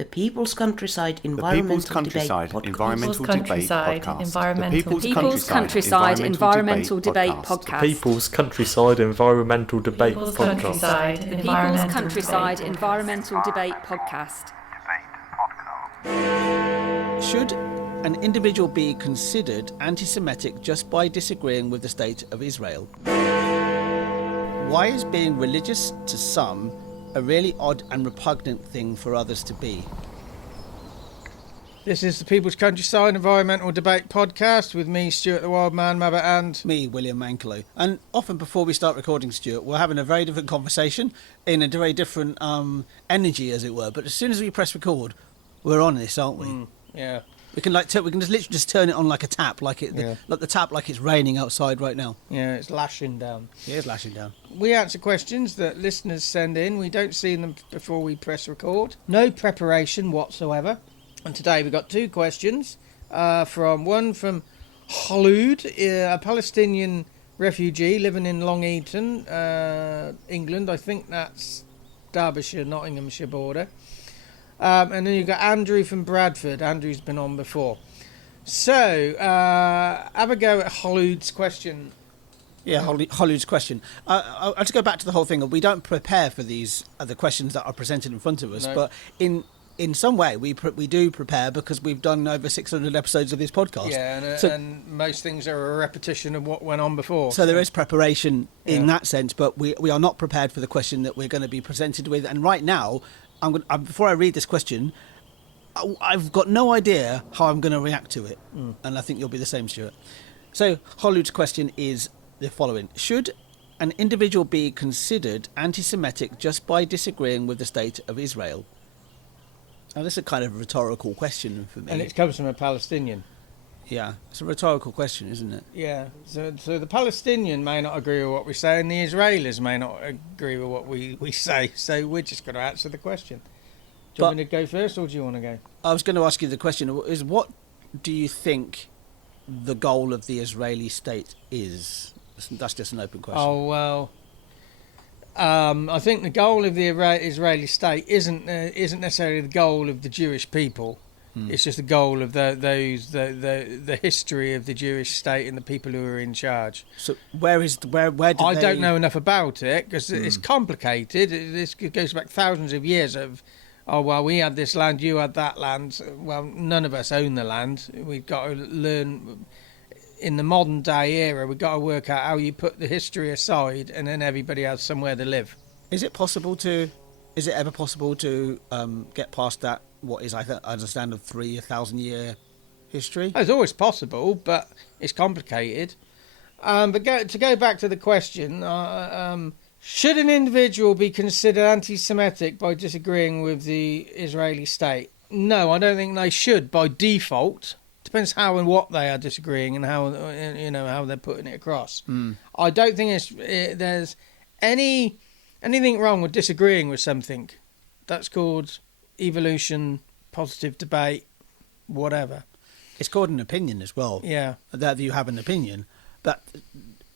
The People's Countryside Environmental Debate Podcast. People's Countryside Environmental Debate Podcast. People's Countryside Environmental Debate Podcast. People's Countryside Environmental Debate Podcast. Should an individual be considered anti-Semitic just by disagreeing with the state of Israel? Why is being religious to some a really odd and repugnant thing for others to be? This is the People's Countryside Environmental Debate Podcast with me, Stuart the Wild Man Mabber, and me, William Manklow. And often before we start recording, Stuart, we're having a very different conversation in a very different energy, as it were. But as soon as we press record, we're on this, aren't we? Yeah. We can just literally just turn it on like a tap, like the tap, like it's raining outside right now. Yeah, it's lashing down. It is lashing down. We answer questions that listeners send in. We don't see them before we press record. No preparation whatsoever. And today we've got two questions. From Kholoud, a Palestinian refugee living in Long Eaton, England. I think that's Derbyshire, Nottinghamshire border. And then you've got Andrew from Bradford. Andrew's been on before. So, have a go at Kholoud's question. Yeah, Kholoud's question. I'll just go back to the whole thing. We don't prepare for these the questions that are presented in front of us, No. but in some way we do prepare because we've done over 600 episodes of this podcast. Yeah, and most things are a repetition of what went on before. So there is preparation in that sense, but we are not prepared for the question that we're going to be presented with. And right now, before I read this question, I've got no idea how I'm going to react to it. And I think you'll be the same, Stuart. So Kholoud's question is the following. Should an individual be considered anti-Semitic just by disagreeing with the state of Israel? Now, this is a kind of rhetorical question for me. And it comes from a Palestinian. Yeah, it's a rhetorical question, isn't it? Yeah, so the Palestinian may not agree with what we say, and the Israelis may not agree with what we say, so we're just going to answer the question. Do you want me to go first, or do you want to go? I was going to ask you the question, is what do you think the goal of the Israeli state is? That's just an open question. Oh, well, I think the goal of the Israeli state isn't necessarily the goal of the Jewish people. It's just the goal of the history of the Jewish state and the people who are in charge. So where I don't know enough about it because it's complicated. It goes back thousands of years of, we had this land, you had that land. Well, none of us own the land. We've got to learn. In the modern day era, we've got to work out how you put the history aside and then everybody has somewhere to live. Is it ever possible to get past that? What is, I understand, a 1,000-year history? It's always possible, but it's complicated. To go back to the question, should an individual be considered anti-Semitic by disagreeing with the Israeli state? No, I don't think they should by default. Depends how and what they are disagreeing and how they're putting it across. I don't think there's anything wrong with disagreeing with something. That's called evolution, positive debate, whatever. It's called an opinion as well. Yeah. That you have an opinion, but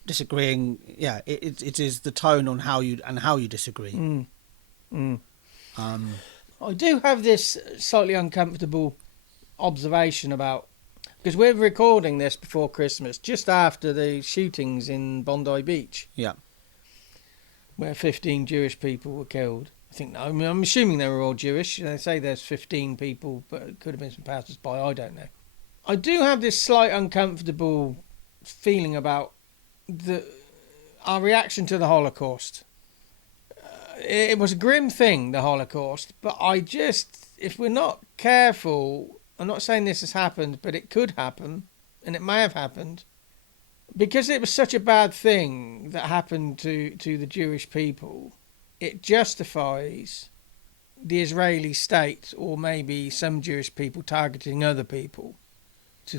disagreeing, it is the tone on how you disagree. I do have this slightly uncomfortable observation about, because we're recording this before Christmas, just after the shootings in Bondi Beach. Yeah. Where 15 Jewish people were killed. I'm assuming they were all Jewish. They say there's 15 people, but it could have been some passers-by. I don't know. I do have this slight uncomfortable feeling about our reaction to the Holocaust. It was a grim thing, the Holocaust, but if we're not careful, I'm not saying this has happened, but it could happen, and it may have happened, because it was such a bad thing that happened to the Jewish people. It justifies the Israeli state, or maybe some Jewish people targeting other people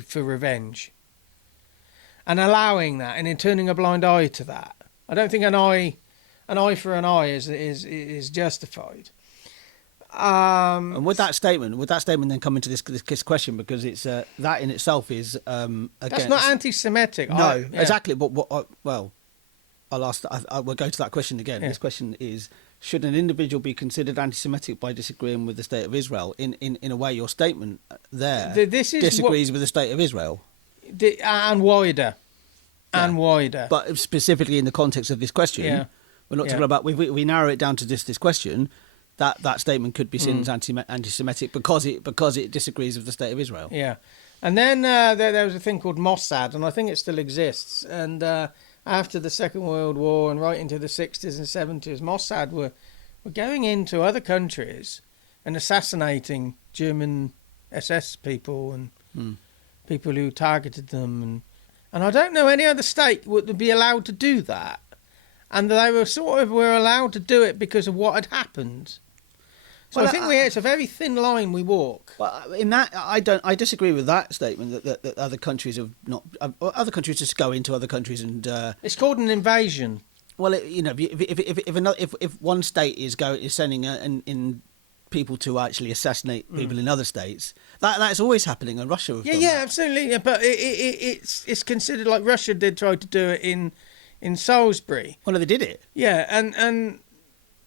for revenge, and allowing that, and then turning a blind eye to that. I don't think an eye for an eye is justified. And would that statement then come into this question, because it's that in itself is that's not anti-Semitic. No, exactly. But we'll go to that question again. Yeah. This question is: should an individual be considered anti-Semitic by disagreeing with the state of Israel? In a way, your statement there This is disagrees with the state of Israel. And wider. And wider. But specifically in the context of this question, we're not talking about, we narrow it down to this question, that statement could be seen as anti-Semitic because it disagrees with the state of Israel. Yeah. And then there was a thing called Mossad, and I think it still exists. And after the Second World War and right into the 60s and 70s, Mossad were going into other countries and assassinating German SS people and people who targeted them. And I don't know any other state would be allowed to do that. And they were allowed to do it because of what had happened. So I think it's a very thin line we walk. Well, in that, I disagree with that statement that other countries have not. Other countries just go into other countries and. It's called an invasion. Well, if one state is sending in people to actually assassinate people in other states, that's always happening, and Russia have done that. Absolutely. Yeah, but it's considered like Russia did try to do it in Salisbury. Well, no, they did it. Yeah, and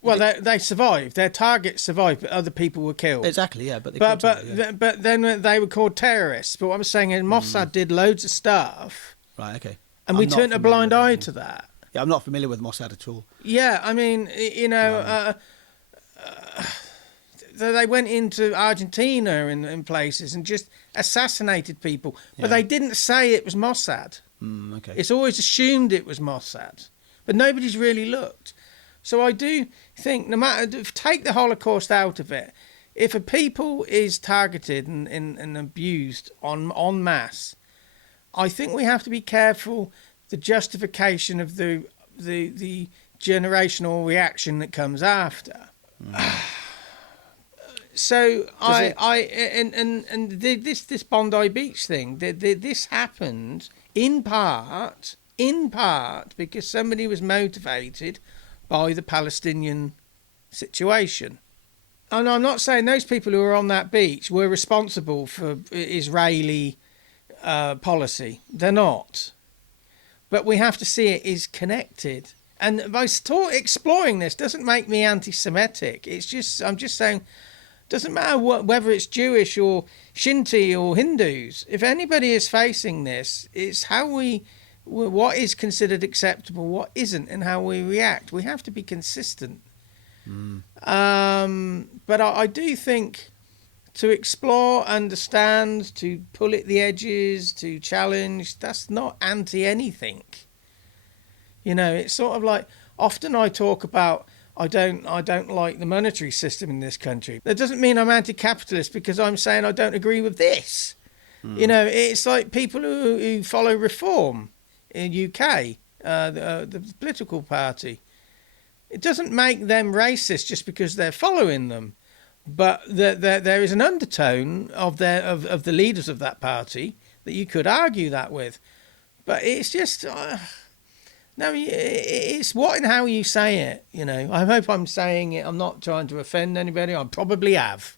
well, they survived. Their target survived, but other people were killed. Exactly, yeah. But then they were called terrorists. But what I'm saying is Mossad did loads of stuff. Right, okay. And we turned a blind eye to that. Yeah, I'm not familiar with Mossad at all. Yeah, I mean, they went into Argentina and places and just assassinated people. But they didn't say it was Mossad. Okay. It's always assumed it was Mossad. But nobody's really looked. So I do think, no matter, take the Holocaust out of it, if a people is targeted and abused en masse, I think we have to be careful the justification of the generational reaction that comes after. So this Bondi Beach thing, this happened in part because somebody was motivated by the Palestinian situation. And I'm not saying those people who were on that beach were responsible for Israeli policy. They're not. But we have to see it is connected. And by exploring this doesn't make me anti-Semitic. I'm just saying, doesn't matter whether it's Jewish or Shinti or Hindus. If anybody is facing this, it's what is considered acceptable, what isn't, and how we react. We have to be consistent. But I do think to explore, understand, to pull at the edges, to challenge, that's not anti-anything. It's sort of like, often I talk about, I don't like the monetary system in this country. That doesn't mean I'm anti-capitalist because I'm saying I don't agree with this. It's like people who follow reform in UK, the political party. It doesn't make them racist just because they're following them, but there is an undertone of the leaders of that party that you could argue that with. But it's just no, it's what and how you say it. I hope I'm saying it. I'm not trying to offend anybody. I probably have.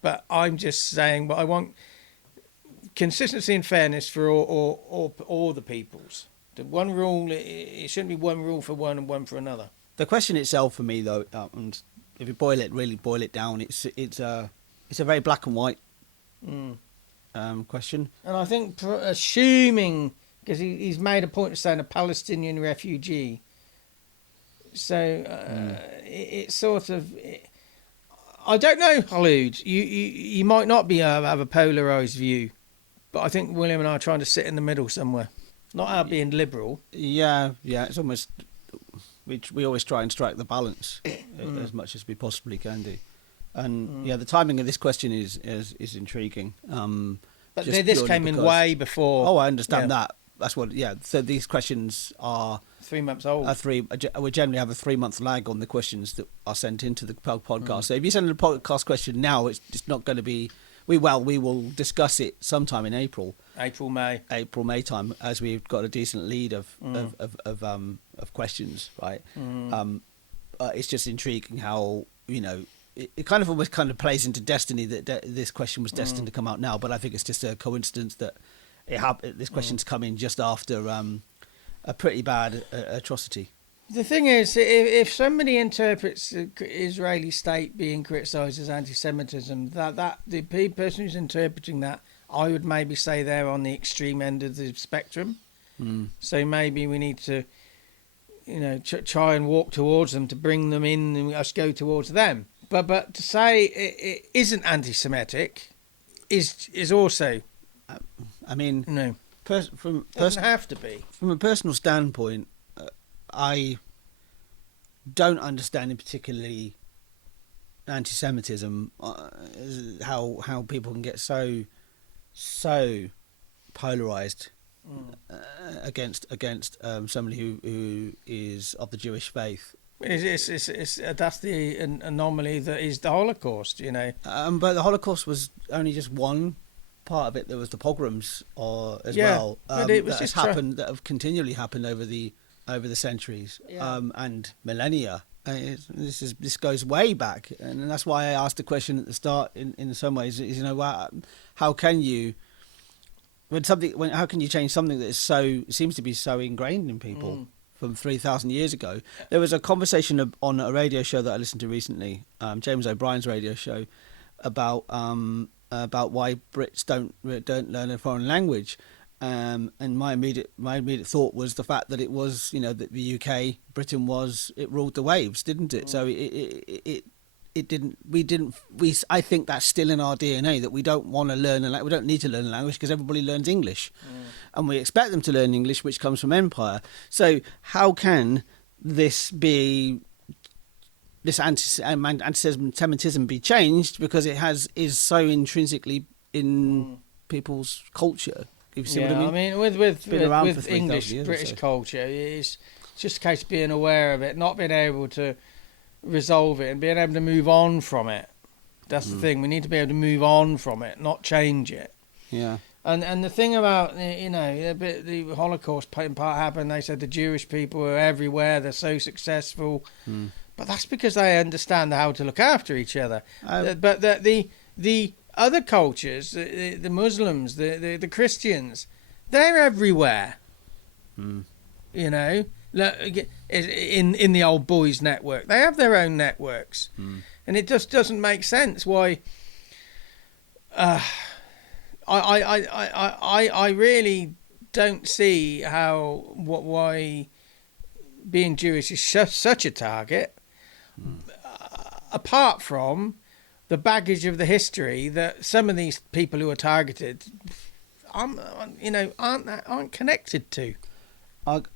But I'm just saying. But I want consistency and fairness for all the peoples. The one rule, it shouldn't be one rule for one and one for another. The question itself for me, though, and if you really boil it down, it's a very black and white question. And I think assuming, because he's made a point of saying a Palestinian refugee, so it's sort of. I don't know, Kholoud. You might not have a polarised view, but I think William and I are trying to sit in the middle somewhere. Not out being liberal. Yeah. It's almost we always try and strike the balance as much as we possibly can do. And the timing of this question is intriguing. But this came in way before. Oh, I understand that. That's what. Yeah. So these questions are 3 months old. We generally have a 3-month lag on the questions that are sent into the podcast. So if you send a podcast question now, it's not going to be. We will discuss it sometime in April, May time, as we've got a decent lead of questions, right? It's just intriguing how it kind of almost plays into destiny that this question was destined to come out now, but I think it's just a coincidence that this question's come in just after a pretty bad atrocity. The thing is, if somebody interprets the Israeli state being criticised as anti-Semitism, that the person who's interpreting that, I would maybe say they're on the extreme end of the spectrum. So maybe we need to, try and walk towards them to bring them in, and us go towards them. But to say it isn't anti-Semitic is also, I mean, doesn't have to be. From a personal standpoint, I don't understand in particularly anti-Semitism, how people can get so polarised against somebody who is of the Jewish faith. That's the anomaly that is the Holocaust, But the Holocaust was only just one part of it. There was the pogroms as well. But it was that have continually happened over the centuries and millennia. This goes way back, and that's why I asked the question at the start. In some ways, is how can you how can you change something that is seems to be so ingrained in people from 3,000 years ago? There was a conversation on a radio show that I listened to recently, James O'Brien's radio show, about why Brits don't learn a foreign language. And my immediate thought was the fact that it was, that the UK, Britain ruled the waves, didn't it? So I think that's still in our DNA, that we don't want to learn we don't need to learn a language because everybody learns English, and we expect them to learn English, which comes from empire. So how can this anti-Semitism be changed because it is so intrinsically in people's culture? You see what I mean? With English, British culture, it's just a case of being aware of it, not being able to resolve it, and being able to move on from it. That's the thing. We need to be able to move on from it, not change it. Yeah. And the thing about, the Holocaust in part happened, they said the Jewish people are everywhere, they're so successful. But that's because they understand how to look after each other. But the other cultures, the Muslims, the Christians, they're everywhere. In the old boys' network, they have their own networks, and it just doesn't make sense why. I really don't see why being Jewish is such a target, apart from the baggage of the history that some of these people who are targeted, aren't connected to. I'm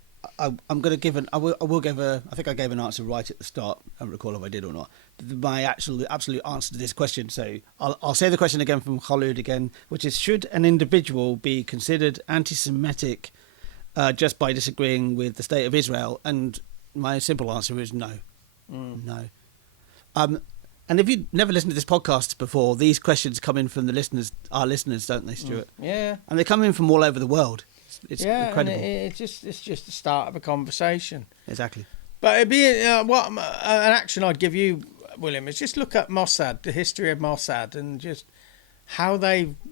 going to give I will give I think I gave an answer right at the start. I don't recall if I did or not. My absolute answer to this question. So I'll say the question again from Kholoud again, which is: should an individual be considered anti-Semitic just by disagreeing with the state of Israel? And my simple answer is no. No. And if you've never listened to this podcast before, these questions come in from our listeners, don't they, Stuart? Yeah. And they come in from all over the world. It's incredible. And it's just the start of a conversation. Exactly. But it'd be an action I'd give you, William, is just look at Mossad, the history of Mossad, and just how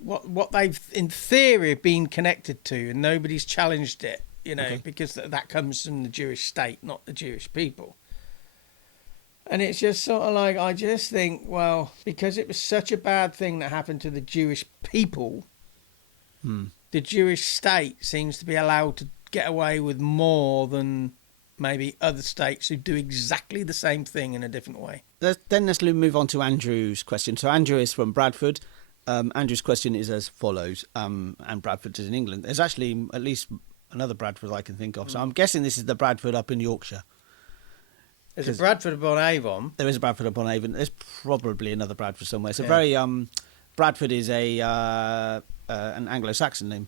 what they've in theory been connected to, and nobody's challenged it, because that comes from the Jewish state, not the Jewish people. And it's just sort of like, I just think, well, because it was such a bad thing that happened to the Jewish people, the Jewish state seems to be allowed to get away with more than maybe other states who do exactly the same thing in a different way. Then let's move on to Andrew's question. So Andrew is from Bradford. Andrew's question is as follows, and Bradford is in England. There's actually at least another Bradford I can think of. So I'm guessing this is the Bradford up in Yorkshire. There's a Bradford upon Avon. There is a Bradford upon Avon. There's probably another Bradford somewhere. So very Bradford is an Anglo-Saxon name.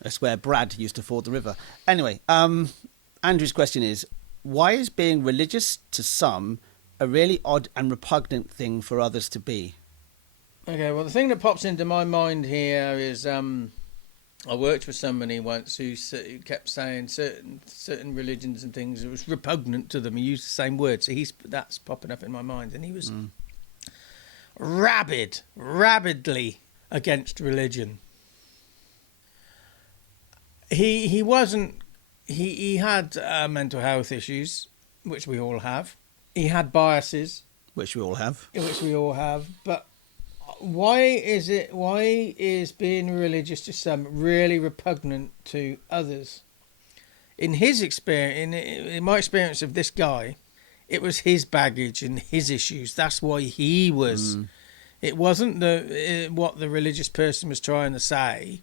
That's where Brad used to ford the river. Anyway, Andrew's question is: why is being religious to some a really odd and repugnant thing for others to be? Okay, well, the thing that pops into my mind here is I worked with somebody once who kept saying certain religions and things, it was repugnant to them. He used the same word, so that's popping up in my mind. And he was rabidly against religion. He wasn't he had mental health issues, which we all have. He had biases, Which we all have. But why is being religious to some really repugnant to others? In his experience, in my experience of this guy, it was his baggage and his issues. That's why he was. It wasn't what the religious person was trying to say.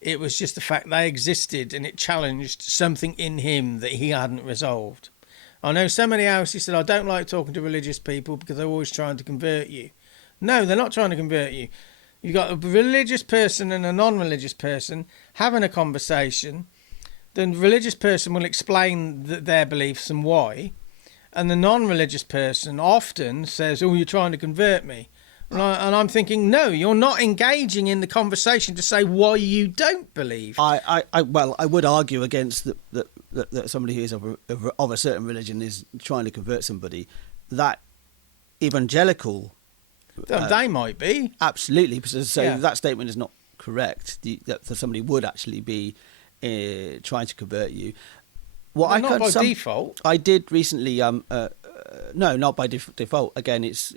It was just the fact they existed, and it challenged something in him that he hadn't resolved. I know somebody else who said, I don't like talking to religious people because they're always trying to convert you. No, they're not trying to convert you. You've got a religious person and a non-religious person having a conversation. The religious person will explain their beliefs and why. And the non-religious person often says, oh, you're trying to convert me. And I'm thinking, no, you're not engaging in the conversation to say why you don't believe. I would argue against that somebody who is of a certain religion is trying to convert somebody. That evangelical... they might be. Absolutely. So that statement is not correct. That somebody would actually be trying to convert you. Not by default. I did recently... no, not by default. Again, it's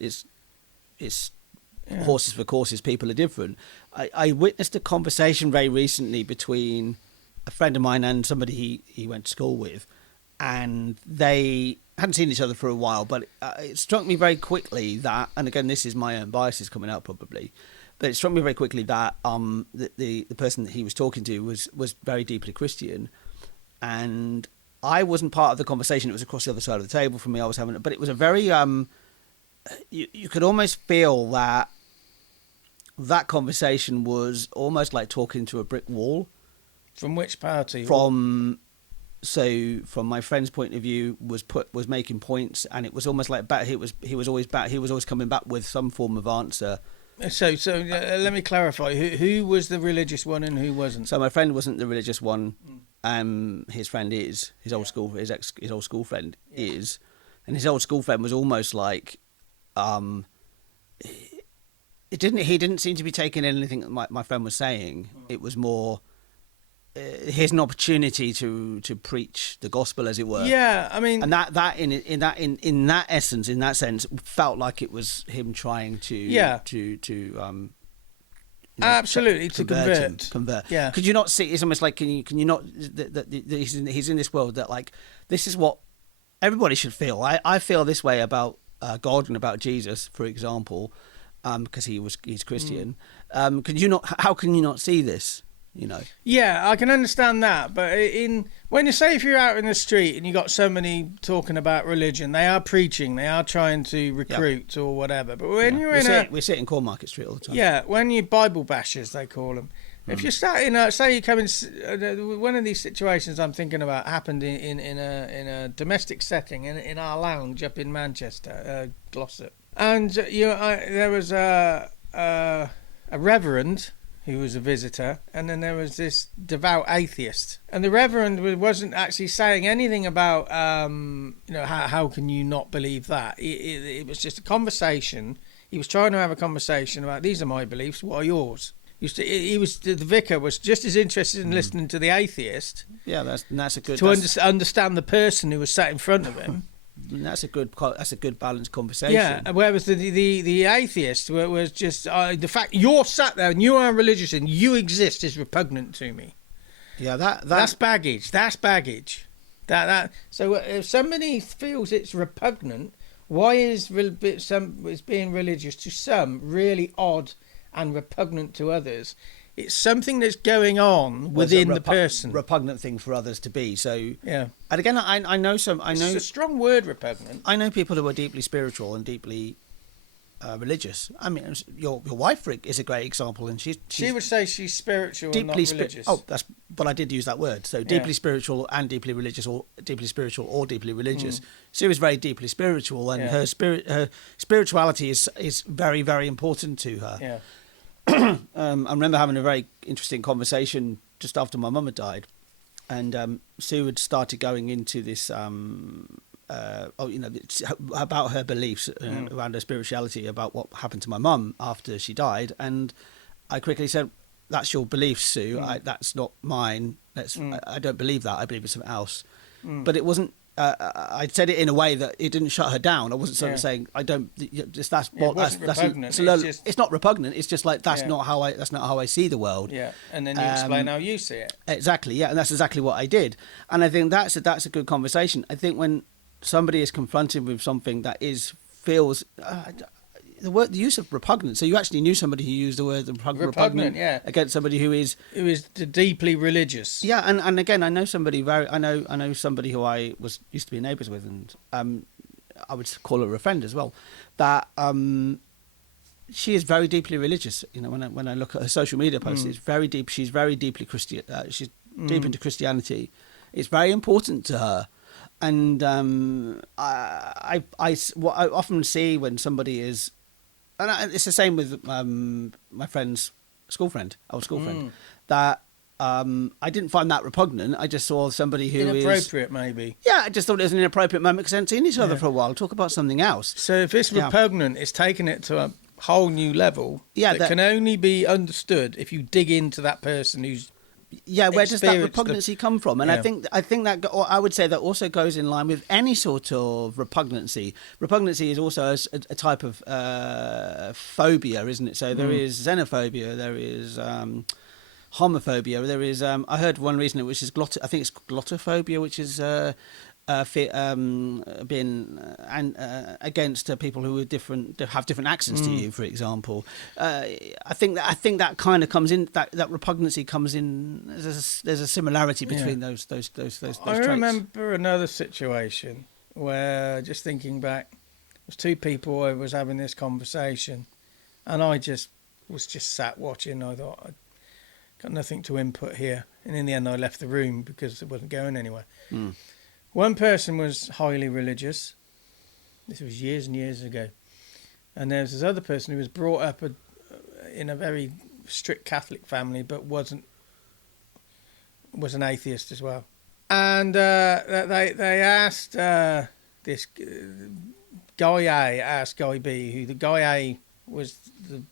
horses for courses. People are different. I witnessed a conversation very recently between a friend of mine and somebody he went to school with, and they hadn't seen each other for a while, but it struck me very quickly that, and again, this is my own biases coming out probably, but it struck me very quickly that the person that he was talking to was very deeply Christian, and I wasn't part of the conversation. It was across the other side of the table from me. I was having it, but it was a very you could almost feel that conversation was almost like talking to a brick wall. From which party? From my friend's point of view, was making points, and it was almost like he was always coming back with some form of answer. So let me clarify. Who was the religious one and who wasn't? So my friend wasn't the religious one. His friend is his old school friend is, and his old school friend was almost like he didn't seem to be taking anything that my friend was saying. It was more here's an opportunity to preach the gospel, as it were. Yeah, I mean, and that in that essence, in that sense, felt like it was him trying to absolutely to convert. Yeah. Could you not see? It's almost like can you not that he's in this world that like this is what everybody should feel. I feel this way about God and about Jesus, for example, because he's Christian. Could you not? How can you not see this? You know. Yeah, I can understand that, but when you say if you're out in the street and you got somebody talking about religion, they are preaching, they are trying to recruit or whatever. But when you're we see it in Cornmarket Street all the time. Yeah, when you Bible bashers, they call them. If you're starting, say you come in, one of these situations I'm thinking about happened in a domestic setting in our lounge up in Manchester, Glossop, and there was a reverend who was a visitor, and then there was this devout atheist, and the reverend wasn't actually saying anything about how can you not believe that. It was just a conversation. He was trying to have a conversation about these are my beliefs, what are yours. The vicar was just as interested in listening to the atheist. Yeah, that's a good understand the person who was sat in front of him. That's a good balanced conversation. Yeah, whereas the atheist was just the fact you're sat there and you are religious and you exist is repugnant to me. Yeah, that's baggage. That's baggage. So if somebody feels it's repugnant, why is being religious to some really odd and repugnant to others? It's something that's going on within the person. Repugnant thing for others to be. So yeah. And again, I know It's a strong word, repugnant. I know people who are deeply spiritual and deeply religious. I mean, your wife Rick is a great example, and she would say she's spiritual and not religious. But I did use that word. So deeply spiritual and deeply religious, or deeply spiritual or deeply religious. She was very deeply spiritual, and her spirituality is very, very important to her. Yeah. I remember having a very interesting conversation just after my mum had died, and Sue had started going into this about her beliefs around her spirituality, about what happened to my mum after she died, and I quickly said, that's your belief, Sue. That's not mine. I don't believe that. I believe it's something else. But it wasn't. I said it in a way that it didn't shut her down. I wasn't sort of saying I don't. Just that's what that's repugnant. it's not repugnant. It's just like that's not how I see the world. Yeah, and then you explain how you see it. Exactly. Yeah, and that's exactly what I did. And I think that's a good conversation. I think when somebody is confronted with something that feels the use of repugnant. So you actually knew somebody who used the word repugnant against somebody who is deeply religious. Yeah, and again, I know somebody I know somebody who I used to be neighbours with, and I would call her a friend as well. That she is very deeply religious. You know, when I look at her social media posts, it's very deep. She's very deeply Christian. She's deep into Christianity. It's very important to her. And what I often see when somebody is, and it's the same with my friend's old school friend, that I didn't find that repugnant. I just saw somebody who inappropriate, maybe. Yeah, I just thought it was an inappropriate moment because they hadn't seen each other for a while. Talk about something else. So if it's repugnant, it's taken it to a whole new level. Yeah, that can only be understood if you dig into that person who's. Yeah, where does that repugnancy come from? And I think that, or I would say that also goes in line with any sort of repugnancy. Repugnancy is also a type of phobia, isn't it? So there is xenophobia, there is homophobia, there is. I heard one recently, which is I think it's glottophobia, which is being against people who are different, have different accents to you, for example. I think that kind of comes in. That repugnancy comes in. There's a similarity between those traits. I remember another situation where, just thinking back, there was two people I was having this conversation, and I was sat watching. I thought, I got nothing to input here, and in the end, I left the room because it wasn't going anywhere. One person was highly religious. This was years and years ago. And there was this other person who was brought up in a very strict Catholic family, but was an atheist as well. And they asked this guy A asked guy B, who the guy A was the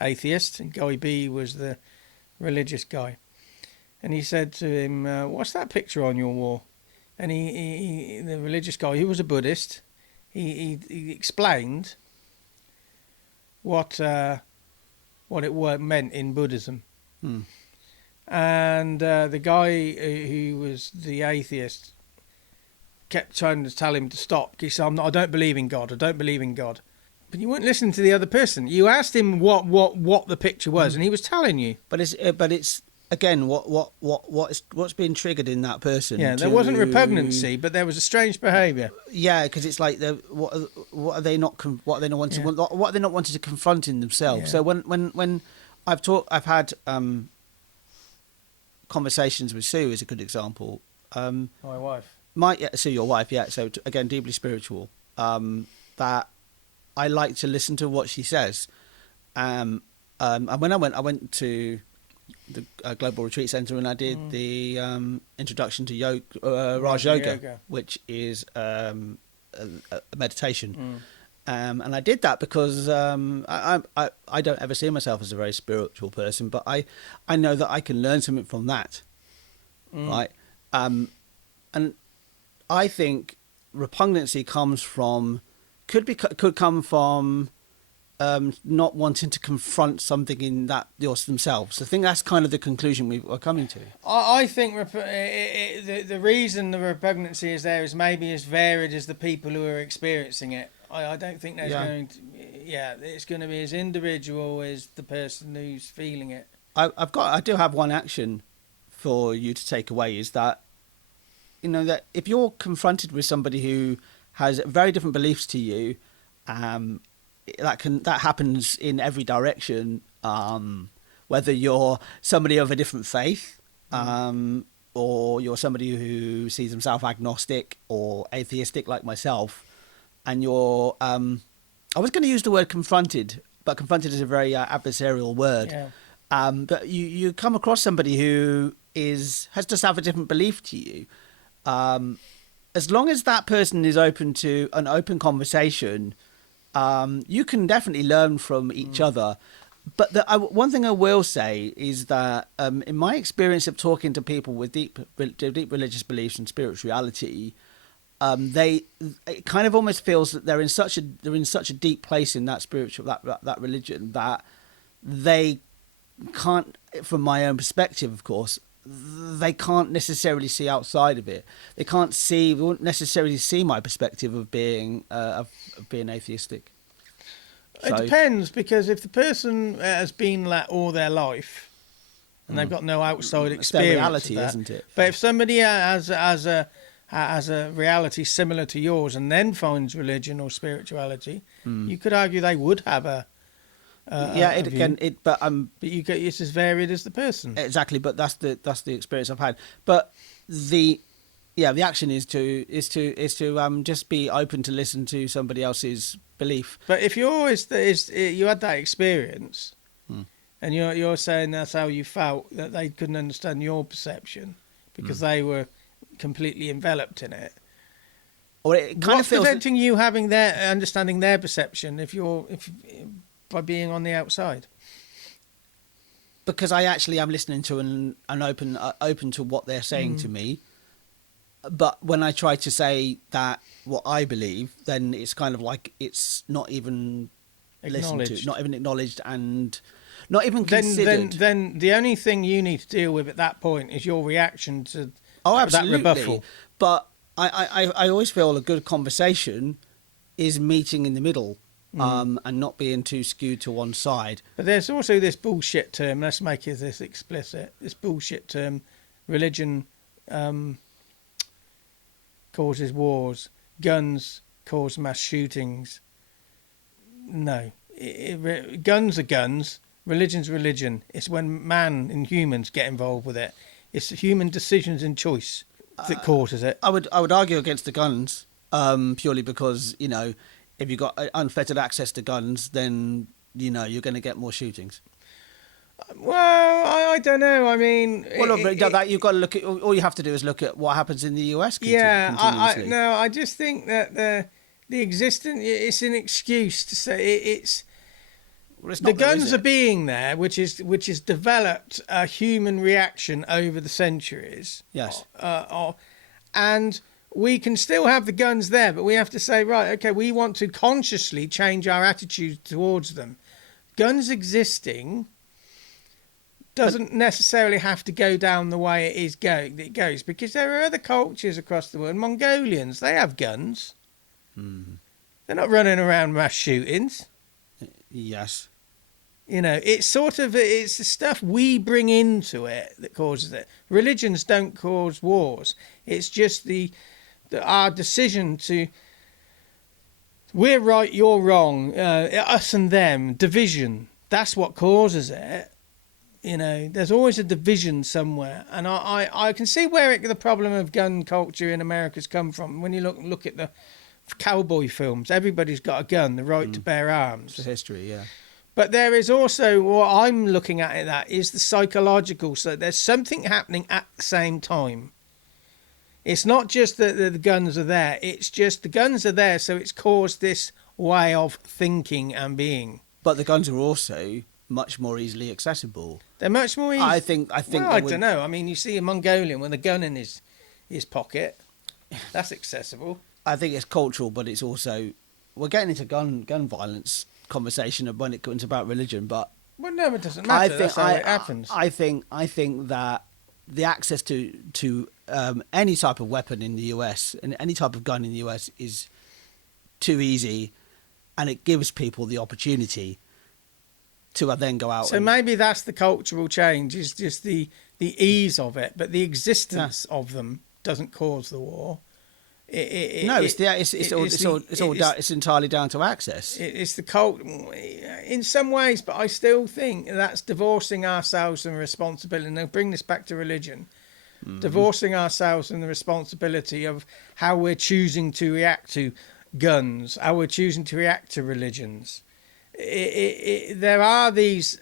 atheist and guy B was the religious guy. And he said to him, "What's that picture on your wall?" And he the religious guy, who was a Buddhist, he explained what it meant in Buddhism. And the guy who was the atheist kept trying to tell him to stop. He said, I don't believe in God. I don't believe in God. But you weren't listening to the other person. You asked him what the picture was, and he was telling you. But it's again, what's being triggered in that person? Yeah, there wasn't repugnancy, but there was a strange behaviour. Yeah, because it's like what are they not wanting to confront in themselves? Yeah. So when I've had conversations with Sue is a good example. My wife. Sue, your wife, yeah. So again, deeply spiritual. That I like to listen to what she says. And when I went to the Global Retreat Centre and I did the introduction to Raj Yoga, which is a meditation. And I did that because I don't ever see myself as a very spiritual person, but I know that I can learn something from that, right? And I think repugnancy could come from not wanting to confront something in that themselves. I think that's kind of the conclusion we're coming to. I think the reason the repugnancy is there is maybe as varied as the people who are experiencing it. I don't think there's going to... Yeah, it's going to be as individual as the person who's feeling it. I do have one action for you to take away, is that, you know, that if you're confronted with somebody who has very different beliefs to you, that happens in every direction, whether you're somebody of a different faith, or you're somebody who sees themselves agnostic or atheistic like myself, and you're I was going to use the word confronted, but confronted is a very adversarial word. Yeah. But you come across somebody who has just have a different belief to you. As long as that person is open to an open conversation, you can definitely learn from each other. But one thing I will say is that in my experience of talking to people with deep religious beliefs and spirituality, it kind of almost feels that they're in such a deep place in that that religion that they can't, from my own perspective, of course, they can't necessarily see outside of it. They won't necessarily see my perspective of being atheistic. It depends, because if the person has been that all their life and they've got no outside experience, it's their reality, of that, isn't it? But if somebody has a reality similar to yours and then finds religion or spirituality, you could argue they would have but it's as varied as the person. Exactly, but that's the experience I've had. But the action is to just be open to listen to somebody else's belief. But if you had that experience, and you're saying that's how you felt, that they couldn't understand your perception because they were completely enveloped in it. Or it kind of feels preventing you having understanding their perception if by being on the outside? Because I actually am listening to and open to what they're saying to me. But when I try to say that what I believe, then it's kind of like it's not even listened to, not even acknowledged, and not even considered. Then the only thing you need to deal with at that point is your reaction to that rebuttal. But I always feel a good conversation is meeting in the middle, and not being too skewed to one side. But there's also this bullshit term. Let's make this explicit. This bullshit term, religion. Causes wars, guns cause mass shootings. No, guns are guns, religion's religion. It's when man and humans get involved with it. It's human decisions and choice that causes it. I would argue against the guns, purely because, if you've got unfettered access to guns, then, you're going to get more shootings. Well, I don't know. I mean, that you've got to look at. All you have to do is look at what happens in the US. Continuously. I just think that the existence, it's an excuse to say it's. Well, it's the not there, guns is are it? being there, which is developed a human reaction over the centuries. Yes. And we can still have the guns there, but we have to say, right, okay, we want to consciously change our attitude towards them. Guns existing doesn't necessarily have to go down the way it goes, because there are other cultures across the world. Mongolians, they have guns. They're not running around mass shootings. Yes. It's it's the stuff we bring into it that causes it. Religions don't cause wars. It's just our decision to, we're right, you're wrong, us and them, division. That's what causes it. There's always a division somewhere, and I can see where the problem of gun culture in America's come from. When you look at the cowboy films, everybody's got a gun, the right to bear arms. It's a history, yeah. But there is also, what I'm looking at that is the psychological. So there's something happening at the same time. It's not just that the guns are there. It's just the guns are there, so it's caused this way of thinking and being. But the guns are also much more easily accessible. They're much more easy. I think. Well, I don't know. I mean, you see a Mongolian with a gun in his pocket. That's accessible. I think it's cultural, but it's also, we're getting into gun violence conversation when it comes about religion. But well, no, it doesn't matter. That's how it happens. I think that the access to any type of weapon in the US and any type of gun in the US is too easy, and it gives people the opportunity to then go out. So maybe that's the cultural change, is just the ease of it, but the existence of them doesn't cause the war. It's entirely down to access. It's the cult in some ways, but I still think that's divorcing ourselves from responsibility. And I'll bring this back to religion. Divorcing ourselves from the responsibility of how we're choosing to react to guns, how we're choosing to react to religions. There are these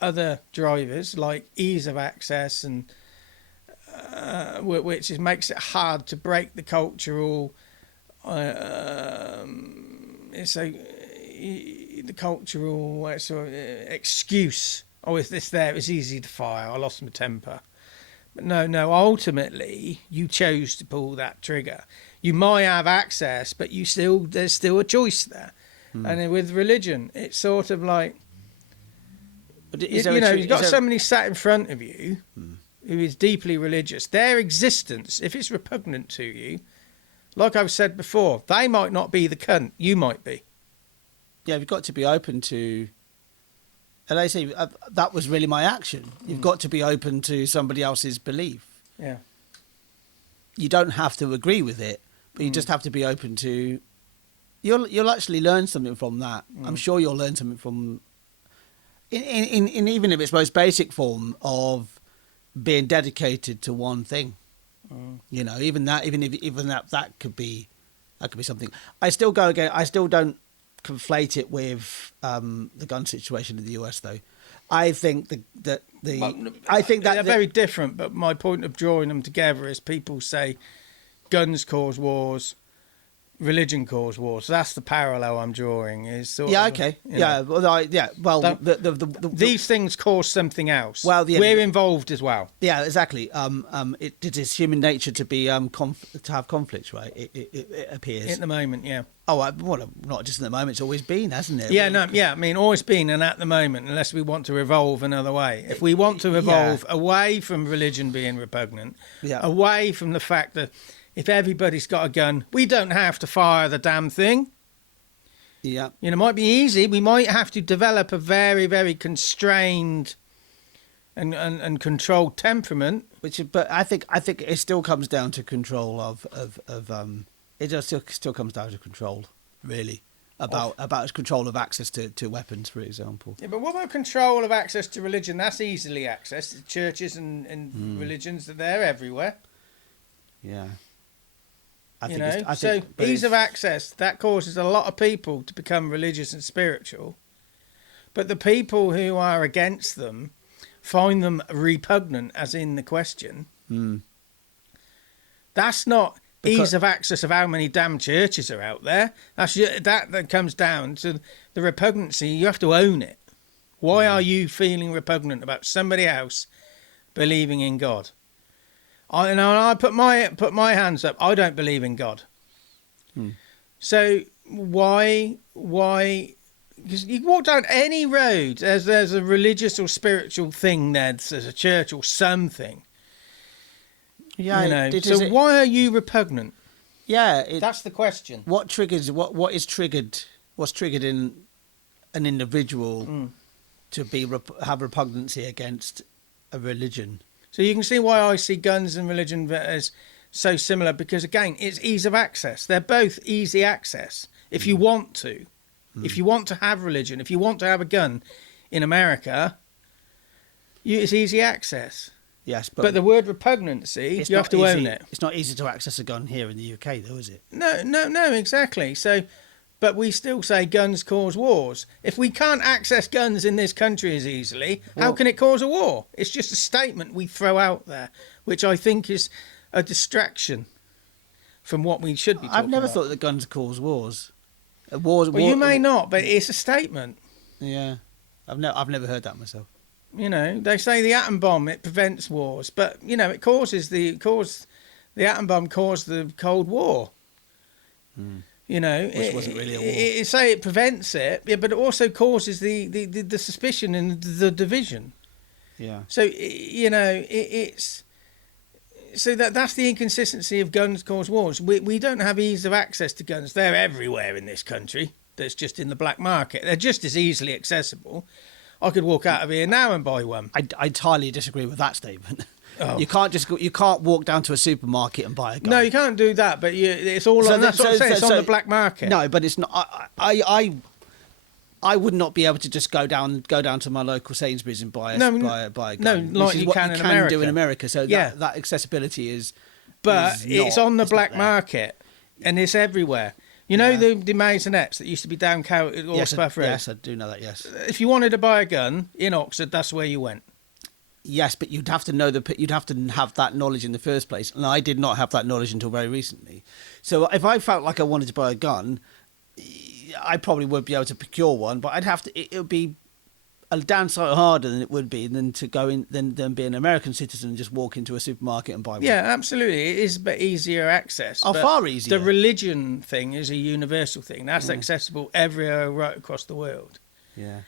other drivers like ease of access and which makes it hard to break the cultural. So the cultural sort of excuse. Oh, if this there, it's easy to fire. I lost my temper. But no. Ultimately, you chose to pull that trigger. You might have access, but there's still a choice there. And then with religion, it's sort of like, you've got somebody sat in front of you who is deeply religious. Their existence, if it's repugnant to you, like I've said before, they might not be the cunt. You might be. Yeah, you've got to be open to. And I say that was really my action. You've got to be open to somebody else's belief. Yeah. You don't have to agree with it, but you just have to be open to. You'll actually learn something from that. I'm sure you'll learn something from. In even if it's most basic form of being dedicated to one thing. You know, even that could be something. I still go again. I still don't conflate it with the gun situation in the US, though. I think that they're very different. But my point of drawing them together is people say guns cause wars, religion cause wars. So that's the parallel I'm drawing. Is sort of, okay. Well, these things cause something else. Well, we're involved as well. Yeah, exactly. It is human nature to be to have conflicts, right? It appears at the moment, yeah. Oh, well, not just at the moment. It's always been, hasn't it? I mean, always been, and at the moment, unless we want to evolve another way. If we want to evolve away from religion being repugnant, away from the fact that if everybody's got a gun, we don't have to fire the damn thing. Yeah. You know, it might be easy. We might have to develop a very, very constrained and controlled temperament. But I think it still comes down to control of it just still comes down to control, really. About control of access to weapons, for example. Yeah, but what about control of access to religion? That's easily accessed. Churches and religions, they're everywhere. Yeah. Ease of access, that causes a lot of people to become religious and spiritual. But the people who are against them find them repugnant, as in the question. That's not ease of access of how many damn churches are out there. That comes down to the repugnancy. You have to own it. Why are you feeling repugnant about somebody else believing in God? I put my hands up. I don't believe in God. So why? Because you walk down any road, there's a religious or spiritual thing there. There's a church or something. Yeah. So why are you repugnant? Yeah, that's the question. What triggers? What is triggered? What's triggered in an individual to have repugnancy against a religion? So you can see why I see guns and religion as so similar, because again, it's ease of access. They're both easy access. If you want to, if you want to have religion, if you want to have a gun in America, it's easy access. Yes, but the word repugnancy, you have to own it. It's not easy to access a gun here in the UK, though, is it? No, exactly. So, but we still say guns cause wars. If we can't access guns in this country as easily, how can it cause a war? It's just a statement we throw out there, which I think is a distraction from what we should be talking about. I've never thought that guns cause wars. You may not, but it's a statement. Yeah, I've never heard that myself. You know, they say the atom bomb, it prevents wars, but you know, the atom bomb caused the Cold War. You know, which wasn't really a war. Say it prevents it, yeah, but it also causes the suspicion and the division. Yeah. So you know, it's so that's the inconsistency of guns cause wars. We don't have ease of access to guns. They're everywhere in this country. That's just in the black market. They're just as easily accessible. I could walk out of here now and buy one. I entirely disagree with that statement. Oh. You can't walk down to a supermarket and buy a gun. No, you can't do that. But it's all on. That's what I'm saying. It's on the black market. No, but it's not. I would not be able to just go down to my local Sainsbury's and buy a gun. No, like you can in America. Do in America. So that accessibility is. But it's on the black market, and it's everywhere. You know the maisonettes that used to be down Horspath Road? Yes, I do know that, yes. If you wanted to buy a gun in Oxford, that's where you went. Yes, but you'd have to have that knowledge in the first place. And I did not have that knowledge until very recently. So if I felt like I wanted to buy a gun, I probably would be able to procure one, but I'd have to. It would be a downside harder than it would be than to go in than be an American citizen and just walk into a supermarket and buy one. Yeah, absolutely. It is a bit easier access. Oh, but far easier. The religion thing is a universal thing. That's accessible everywhere right across the world. Yeah.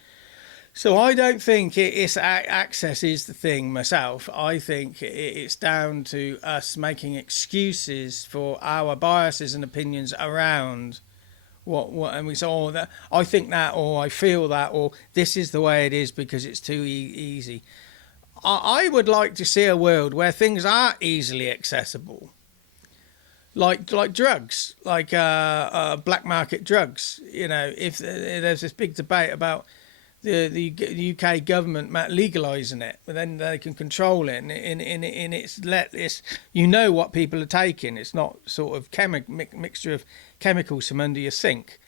So I don't think it's access is the thing myself. I think it's down to us making excuses for our biases and opinions around what and we say, oh, that I think that, or I feel that, or this is the way it is because it's too easy. I would like to see a world where things are easily accessible, like drugs, like black market drugs. You know, if there's this big debate about the UK government legalising it, but then they can control it, and it's you know what people are taking. It's not sort of mixture of chemicals from under your sink.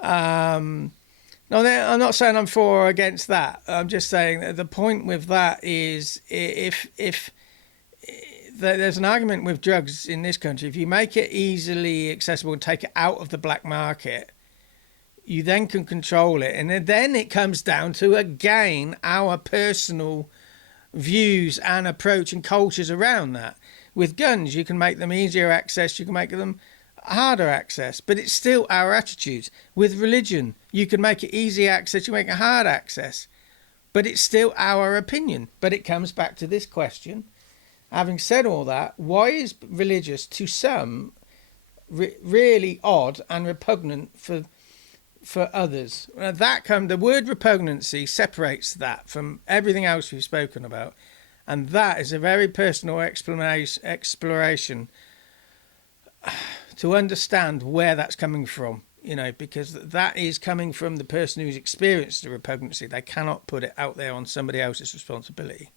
No, I'm not saying I'm for or against that. I'm just saying that the point with that is if there's an argument with drugs in this country, if you make it easily accessible and take it out of the black market, you then can control it. And then it comes down to, again, our personal views and approach and cultures around that. With guns, you can make them easier access, you can make them harder access, but it's still our attitudes. With religion, you can make it easy access, you make it hard access, but it's still our opinion. But it comes back to this question. Having said all that, why is religious to some really odd and repugnant for others? The word repugnancy separates that from everything else we've spoken about, and that is a very personal exploration to understand where that's coming from, you know, because that is coming from the person who's experienced the repugnancy. They cannot put it out there on somebody else's responsibility.